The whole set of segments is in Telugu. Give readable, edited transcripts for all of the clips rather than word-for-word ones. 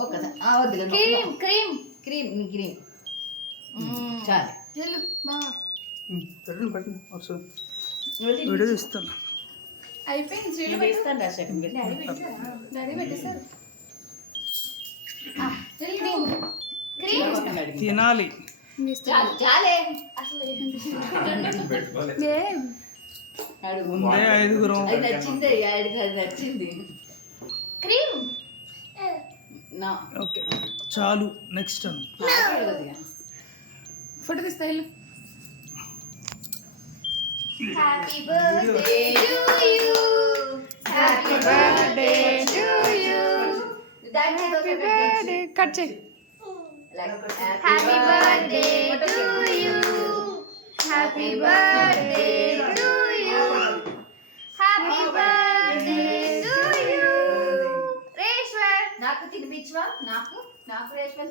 ఒక్కసారి క్రీమ్ క్రీమ్ క్రీమ్ క్రీమ్ చాలు పెట్టండి పెట్టండి ఒకసారి వీడియో తీస్తాను. అయిపోయింది డాడీ పెట్టేశారు. తినాలి. చాలే ముందే 5 నచ్చింది నచ్చింది క్రీమ్. ఓకే చాలు. నెక్స్ట్ ఫోటో తీస్తా. Happy birthday to you, happy birthday to you. Happy birthday cut చేయి. Happy birthday to you, happy birthday to you, happy birthday to you. Reshwar నాకు తినిపించవా? నాకు నాకు రేష్వర్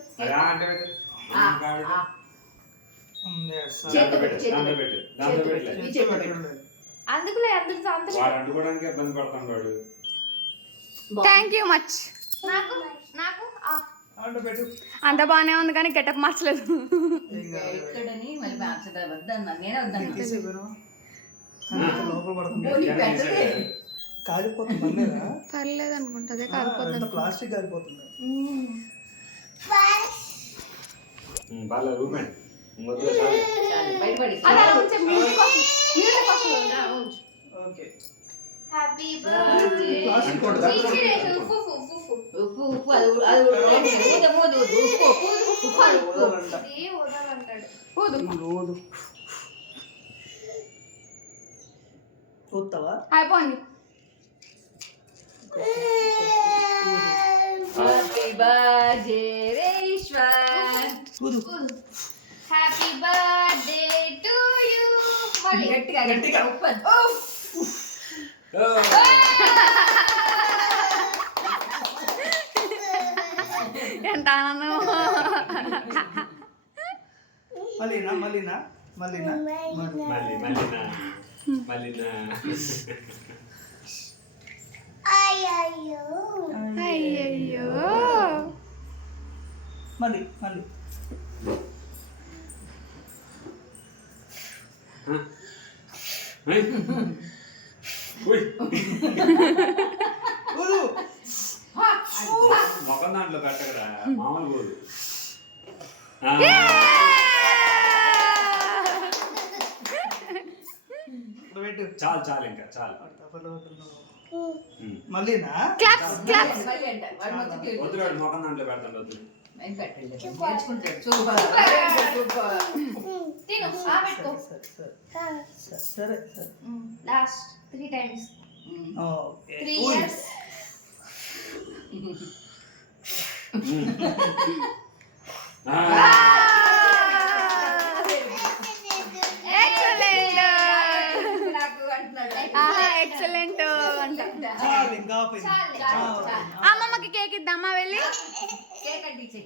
థ్యాంక్ యూ మచ్. నాకు నాకు అంత బాగానే ఉంది కానీ గెటప్ మార్చలేదు. పర్లేదు అనుకుంటా. అదే కాలిపోతుంది. ప్లాస్టిక్ కాలిపోతుంది. హ్యాపీ బర్త్డే అయిపోయింది. Happy birthday Reshwar, happy birthday to you. గట్టిగా గట్టిగా ఎంత ఆనందం. మళ్ళీనా మళ్ళీనా మళ్ళీనా అయ్యయ్యో మళ్ళీ మళ్ళీ మొక్కం దాంట్లో పెట్టకరా మామూలు పోదు. చాలు చాలు ఇంకా చాలు. మళ్ళీనా వద్దు మొక్కం దాంట్లో పెడతాను. వద్దు సరే లాస్ట్ 3 times. 3 years. ఎక్సలెంట్. అమ్మమ్మకి కేక్ ఇద్దామా? వెళ్ళి కేక్ కట్టించే.